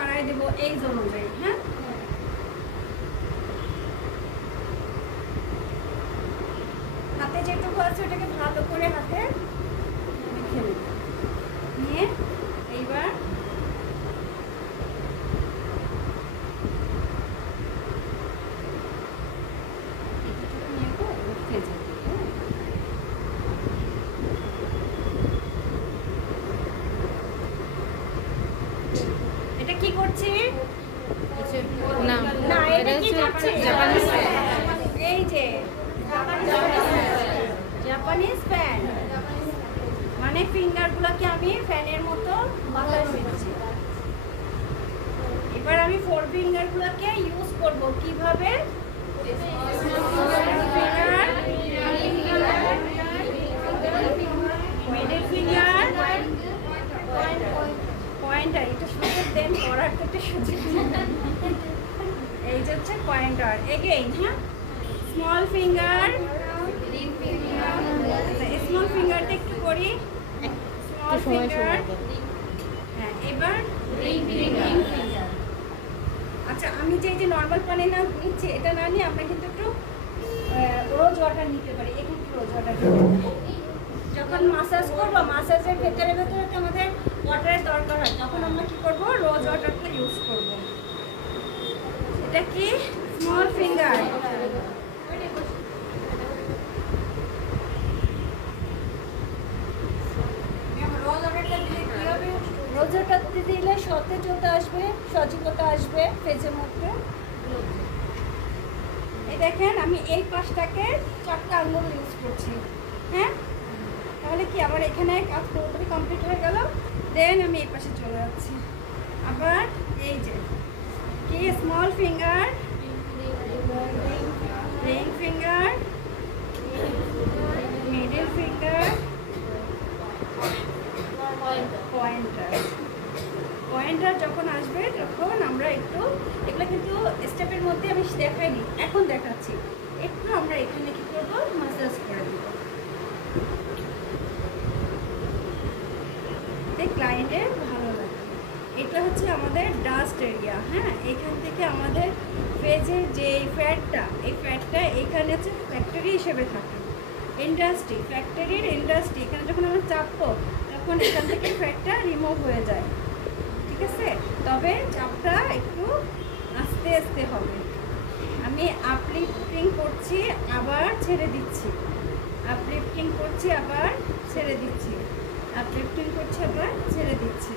বাড়াই দেবো এই অনুযায়ী। হ্যাঁ, হাতে যেটুকু আছে ওটাকে ভালো করে হাতে মেখে নেব, নিয়ে এইবার এটা কি করছি? না, এটা কি করছি? এই যে জাপানিজ ফ্যান, মানে ফিঙ্গারগুলোকে আমি ফ্যানের মতো বাতাস দিচ্ছি। এবার আমি ফোর ফিঙ্গারগুলোকে ইউজ করব কিভাবে? মিডল ফিঙ্গার, পয়েন্টার, এটা সুযোগ দেন করার তো একটা সুযোগ। এই যে হচ্ছে পয়েন্টার। এগেইন, হ্যাঁ, স্মল ফিঙ্গার, স্মল ফিঙ্গারটা একটু করি, স্মল ফিঙ্গার। হ্যাঁ, এবার রিং ফিঙ্গার। আচ্ছা, আমি যে নর্মাল পানি না নিচ্ছি, এটা না নিয়ে আমরা কিন্তু একটু রোজ ওয়াটার নিতে পারি। একটু রোজ ওয়াটার যখন মাসাজ করবো, মাসাজের ভেতরে ভেতরে আমাদের ওয়াটারের দরকার হয়, তখন আমরা কি করব? রোজ ওয়াটারটা ইউজ করব। এটা কি? Small finger. রোজ ওয়াটার দিলে সতেজতা আসবে, সজীবতা আসবে ফেজের মধ্যে। এই দেখেন, আমি এই পাশটাকে 4টা আঙ্গুল ইউজ করছি। হ্যাঁ, তাহলে কি আমার এখানে কাজ পুরোপুরি কমপ্লিট হয়ে গেল। দেন আমি এই পাশে চলে যাচ্ছি। আবার এই যে কি, small finger, ring finger, middle finger, pointer. Pointer যখন আসবে তখন আমরা একটু, এগুলো কিন্তু স্টেপের মধ্যে আমি দেখাইনি, এখন দেখাচ্ছি। একটু আমরা এখানে কি করবো? মাসাজ করে দেবো। ক্লায়েন্টের ভালো লাগে। এটা হচ্ছে আমাদের ডাস্ট এরিয়া। হ্যাঁ, এখান থেকে আমাদের ফেজের যে ফ্যাটটা, এই ফ্যাটটা এখানে হচ্ছে ফ্যাক্টরি হিসেবে থাকে। ইন্ডাস্ট্রি, ফ্যাক্টরির ইন্ডাস্ট্রি, এখানে যখন আমরা চাপবো তখন এখান থেকে ফ্যাটটা রিমুভ হয়ে যায়। ঠিক আছে, তবে চাপটা একটু আস্তে আস্তে হবে। আমি আপলিফটিং করছি, আবার ছেড়ে দিচ্ছি, আপলিফটিং করছি, আবার ছেড়ে দিচ্ছি, আপলিফটিং করছি, আবার ছেড়ে দিচ্ছি।